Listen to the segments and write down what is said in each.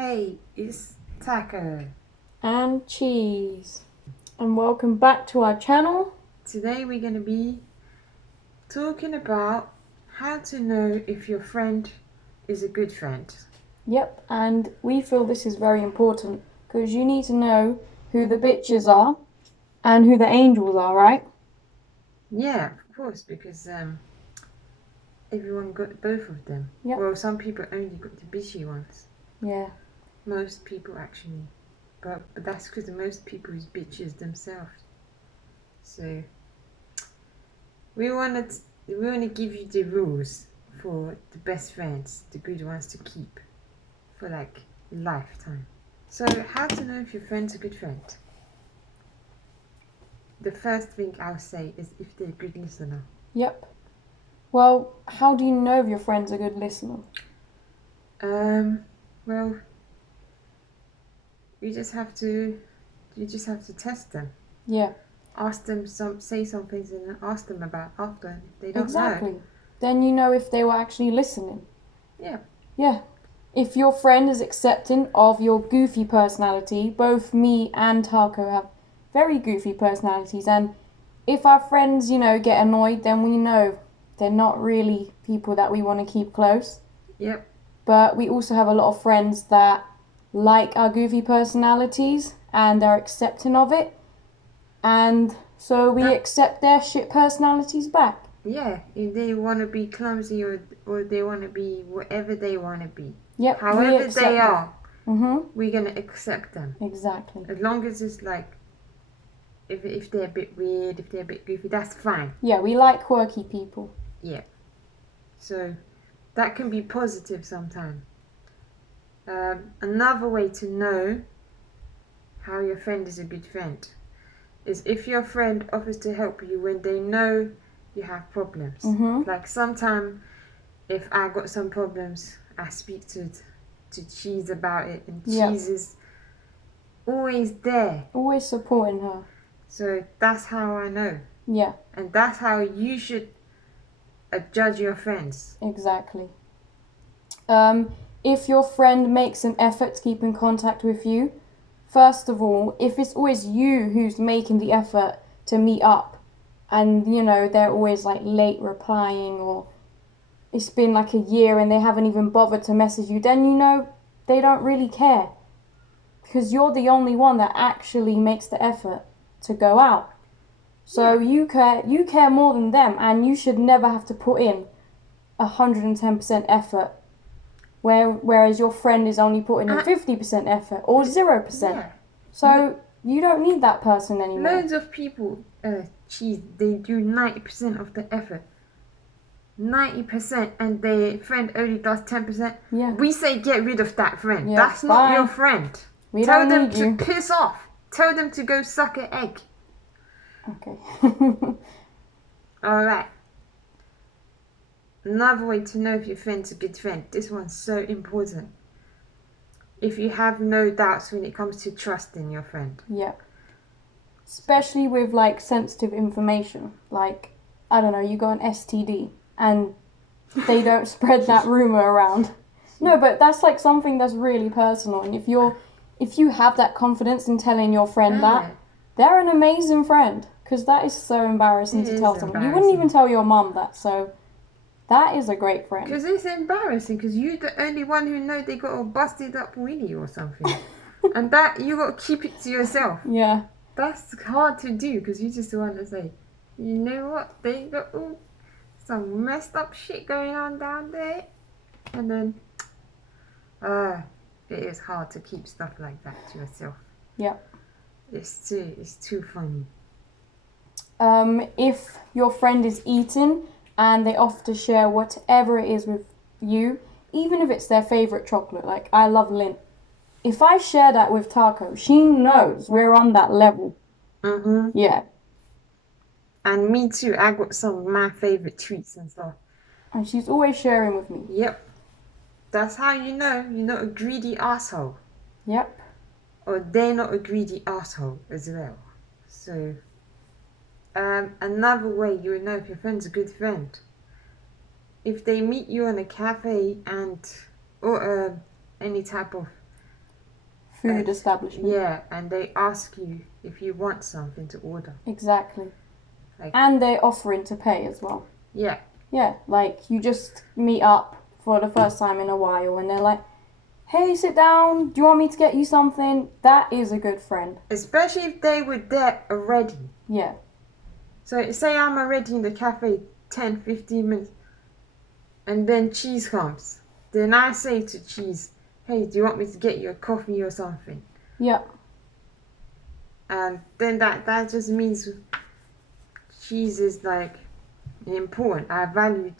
Hey, it's Taco. And cheese. And welcome back to our channel. Today we're going to be talking about how to know if your friend is a good friend. Yep, and we feel this is very important because you need to know who the bitches are and who the angels are, right? Yeah, of course, because everyone got both of them. Yep. Well, some people only got the bitchy ones. Yeah. Most people actually. But that's because most people is bitches themselves. So we want to give you the rules for the best friends, the good ones to keep for like lifetime. So how to know if your friend's a good friend? The first thing I'll say is if they're a good listener. Yep. Well, how do you know if your friend's a good listener? Well, you just have to test them. Yeah. Ask them say some things and then ask them about after if they don't Exactly. know. Then you know if they were actually listening. Yeah. Yeah. If your friend is accepting of your goofy personality, both me and Taco have very goofy personalities, and if our friends, get annoyed, then we know they're not really people that we want to keep close. Yep. But we also have a lot of friends that like our goofy personalities and are accepting of it, and so we accept their shit personalities back. Yeah, if they want to be clumsy or they want to be whatever they want to be. Yep, However they are, Mm-hmm. we're going to accept them. Exactly. As long as it's like, if they're a bit weird, if they're a bit goofy, that's fine. Yeah, we like quirky people. Yeah. So that can be positive sometimes. Another way to know how your friend is a good friend is if your friend offers to help you when they know you have problems. Mm-hmm. Like sometimes if I got some problems, I speak to Cheese about it, and Cheese is always there. Always supporting her. So that's how I know. Yeah. And that's how you should judge your friends. Exactly. If your friend makes an effort to keep in contact with you, first of all, if it's always you who's making the effort to meet up, and they're always like late replying, or it's been like a year and they haven't even bothered to message you, then they don't really care, because you're the only one that actually makes the effort to go out. So you care more than them, and you should never have to put in 110% effort, whereas your friend is only putting in 50% effort or 0%. Yeah. So you don't need that person anymore. Loads of people, Cheese, they do 90% of the effort. 90% and their friend only does 10%. Yeah. We say get rid of that friend. Yeah, That's not your friend. We Tell don't them need to you. piss off. Tell them to go suck an egg. Okay. Alright. Another way to know if your friend's a good friend. This one's so important. If you have no doubts when it comes to trusting your friend. Yeah. Especially with like sensitive information. Like, I don't know, you got an STD and they don't spread that rumor around. No, but that's like something that's really personal, and if you have that confidence in telling your friend that, they're an amazing friend, because that is so embarrassing to tell someone. You wouldn't even tell your mum that, so that is a great friend. Because it's embarrassing, because you're the only one who know they got a busted up willy or something. And that, you got to keep it to yourself. Yeah. That's hard to do, because you just want to say, you know what, they got some messed up shit going on down there. And then, it is hard to keep stuff like that to yourself. Yeah. It's too funny. If your friend is eating and they offer to share whatever it is with you, even if it's their favourite chocolate, like I love Lindt. If I share that with Taco, she knows we're on that level. Mm-hmm. Yeah. And me too, I got some of my favourite treats and stuff. And she's always sharing with me. Yep. That's how you know you're not a greedy asshole. Yep. Or they're not a greedy asshole as well. So, another way you will know if your friend's a good friend. If they meet you in a cafe or any type of food establishment. Yeah, and they ask you if you want something to order. Exactly. Like- And they're offering to pay as well. Yeah. Yeah, like you just meet up for the first time in a while and they're like, hey, sit down, do you want me to get you something? That is a good friend. Especially if they were there already. Yeah. So say I'm already in the cafe 10, 15 minutes and then Cheese comes. Then I say to Cheese, hey, do you want me to get you a coffee or something? Yeah. And then that just means Cheese is like important. I value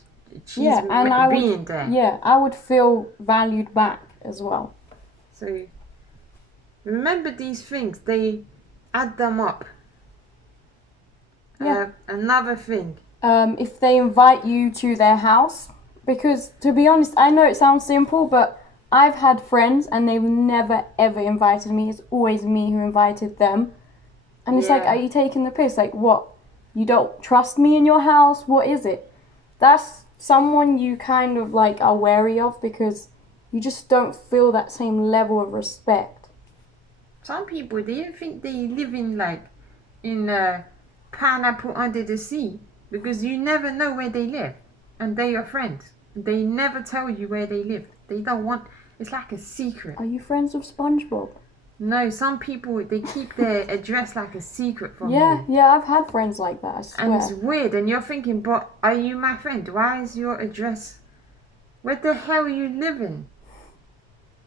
Cheese Yeah, and I being would, there. yeah, I would feel valued back as well. So remember these things, they add them up. Yeah. Another thing. If they invite you to their house, because to be honest, I know it sounds simple, but I've had friends and they've never ever invited me. It's always me who invited them. And it's like, Yeah. are you taking the piss? Like, what? You don't trust me in your house? What is it? That's someone you kind of like are wary of because you just don't feel that same level of respect. Some people, they think they live in a pineapple under the sea because you never know where they live and they're your friends. They never tell you where they live. They don't want, it's like a secret. Are you friends with SpongeBob? No, some people, they keep their address like a secret from Yeah, you. yeah, I've had friends like that, I swear. And it's weird, and you're thinking, but are you my friend? Why is your address? Where the hell are you living?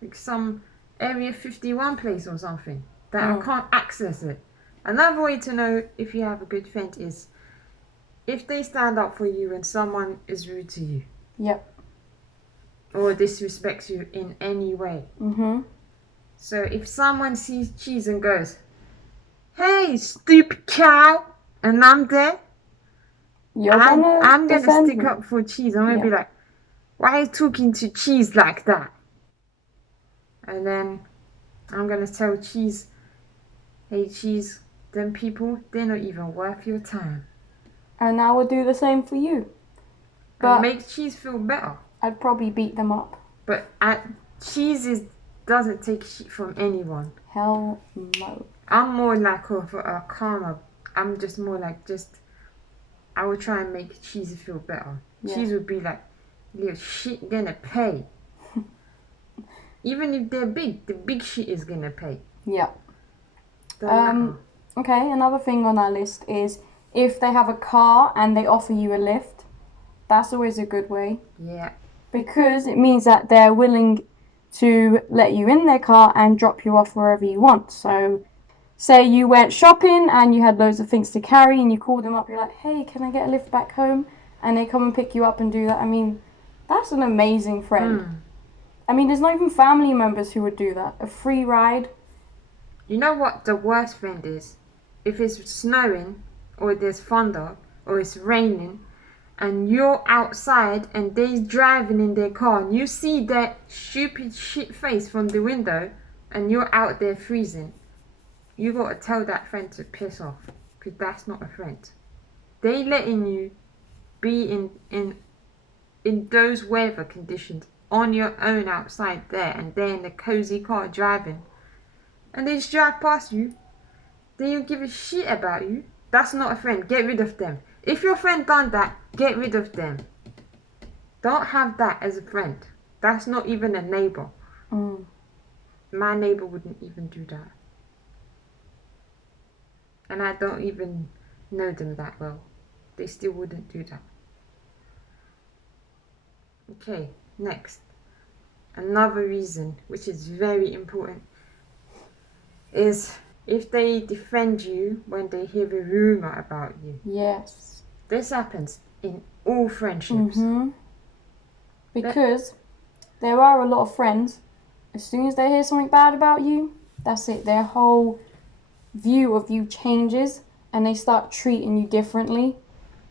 Like some Area 51 place or something that I can't access it. Another way to know if you have a good friend is if they stand up for you and someone is rude to you. Yep. Or disrespects you in any way. Mm-hmm. So if someone sees Cheese and goes, hey, stupid cow, and I'm there, I'm gonna defend stick me. up for Cheese. I'm gonna Yeah. be like, why are you talking to Cheese like that? And then I'm gonna tell Cheese, hey Cheese, them people, they're not even worth your time. And I would do the same for you. And But make Cheese feel better. I'd probably beat them up. But Cheese doesn't take shit from anyone. Hell no. I'm more like a calmer. I'm just more like I would try and make Cheese feel better. Yeah. Cheese would be like, little shit gonna pay. Even if they're big, the big shit is gonna pay. Yeah. Don't matter. Okay, another thing on our list is if they have a car and they offer you a lift, that's always a good way. Yeah. Because it means that they're willing to let you in their car and drop you off wherever you want. So, say you went shopping and you had loads of things to carry and you called them up, you're like, hey, can I get a lift back home? And they come and pick you up and do that. I mean, that's an amazing friend. I mean, there's not even family members who would do that. A free ride. You know what the worst friend is? If it's snowing, or there's thunder, or it's raining, and you're outside and they're driving in their car and you see that stupid shit face from the window and you're out there freezing, you gotta tell that friend to piss off, because that's not a friend. They letting you be in those weather conditions on your own outside there, and they're in the cozy car driving, and they just drive past you. They don't give a shit about you. That's not a friend. Get rid of them. If your friend done that, get rid of them. Don't have that as a friend. That's not even a neighbor. My neighbor wouldn't even do that. And I don't even know them that well. They still wouldn't do that. Okay, next. Another reason, which is very important, is if they defend you when they hear a rumor about you. Yes. This happens in all friendships. Because there are a lot of friends, as soon as they hear something bad about you, that's it. Their whole view of you changes and they start treating you differently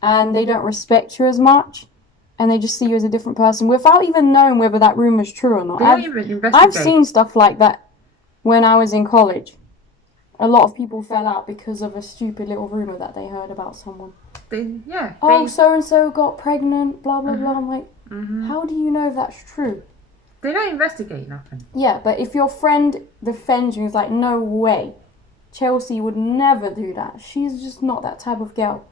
and they don't respect you as much and they just see you as a different person without even knowing whether that rumor is true or not. They don't even investigate. I've seen stuff like that when I was in college. A lot of people fell out because of a stupid little rumor that they heard about someone. So and so got pregnant, blah blah blah. I'm like, how do you know if that's true? They don't investigate nothing. Yeah, but if your friend defends you, it's like, no way. Chelsea would never do that. She's just not that type of girl.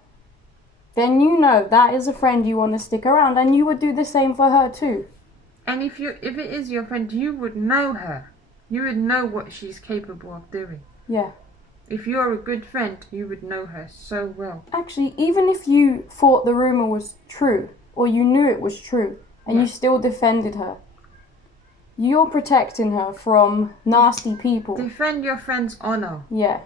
Then you know that is a friend you want to stick around, and you would do the same for her too. And if it is your friend, you would know her. You would know what she's capable of doing. Yeah. If you're a good friend, you would know her so well. Actually, even if you thought the rumor was true, or you knew it was true, and you still defended her, you're protecting her from nasty people. Defend your friend's honor. Yeah.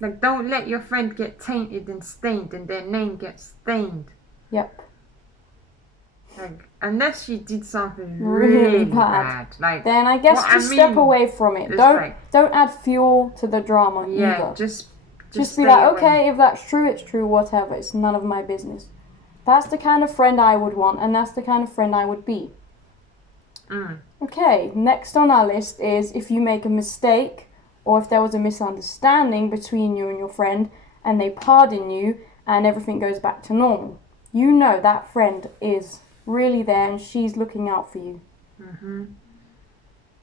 Like, don't let your friend get tainted and stained and their name gets stained. Yep. Like, unless she did something really bad. Like, then I guess just step away from it. Don't add fuel to the drama either. Just be like, okay, if that's true, it's true, whatever. It's none of my business. That's the kind of friend I would want, and that's the kind of friend I would be. Okay, next on our list is if you make a mistake, or if there was a misunderstanding between you and your friend, and they pardon you, and everything goes back to normal. You know that friend is really there, and she's looking out for you.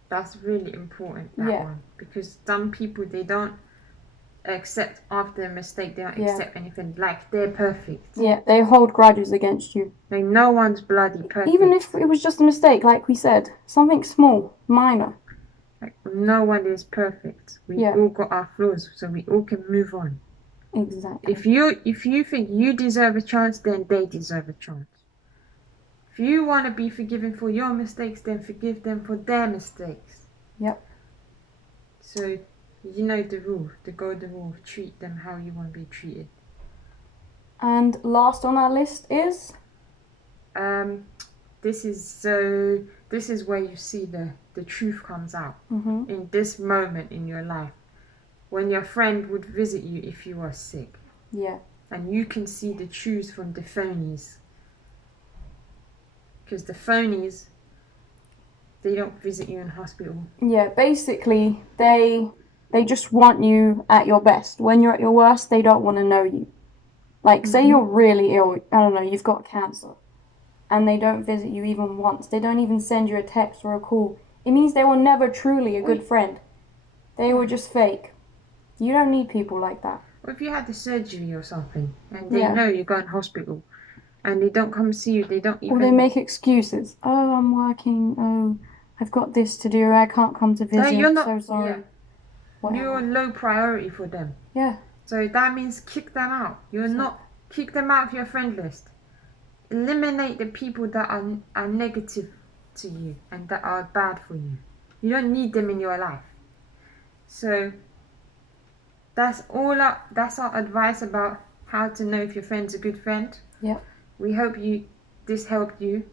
That's really important, that one. Because some people, they don't accept after a mistake, they don't accept anything. Like, they're perfect. Yeah, they hold grudges against you. Like, no one's bloody perfect. Even if it was just a mistake, like we said. Something small, minor. Like, no one is perfect. We all got our flaws, so we all can move on. Exactly. If you think you deserve a chance, then they deserve a chance. If you want to be forgiven for your mistakes, then forgive them for their mistakes. Yep. So, you know the rule, the golden rule, treat them how you want to be treated. And last on our list is? This is where you see the truth comes out. In this moment in your life. When your friend would visit you if you are sick. Yeah. And you can see the truths from the phonies. Because the phonies, they don't visit you in hospital. Yeah, basically, they just want you at your best. When you're at your worst, they don't want to know you. Like, say you're really ill, I don't know, you've got cancer, and they don't visit you even once. They don't even send you a text or a call. It means they were never truly a good friend. They were just fake. You don't need people like that. Or if you had the surgery or something, and they know you're going to hospital, and they don't come see you, they don't even... Or they make excuses. Oh, I'm working. Oh, I've got this to do. I can't come to visit. No, you're not, so sorry. Yeah. You're low priority for them. Yeah. So that means kick them out. Kick them out of your friend list. Eliminate the people that are negative to you and that are bad for you. You don't need them in your life. So that's our advice about how to know if your friend's a good friend. Yeah. We hope this helped you,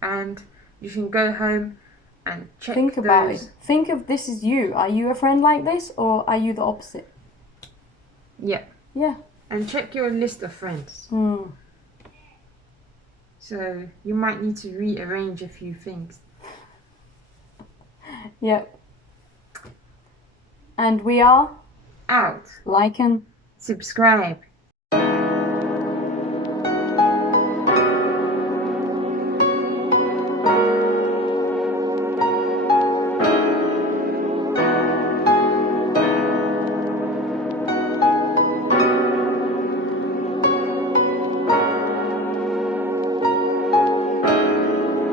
and you can go home and check. Think about it. Think of this as you. Are you a friend like this, or are you the opposite? Yeah. Yeah. And check your list of friends. So you might need to rearrange a few things. Yep. And we are out. Like and subscribe.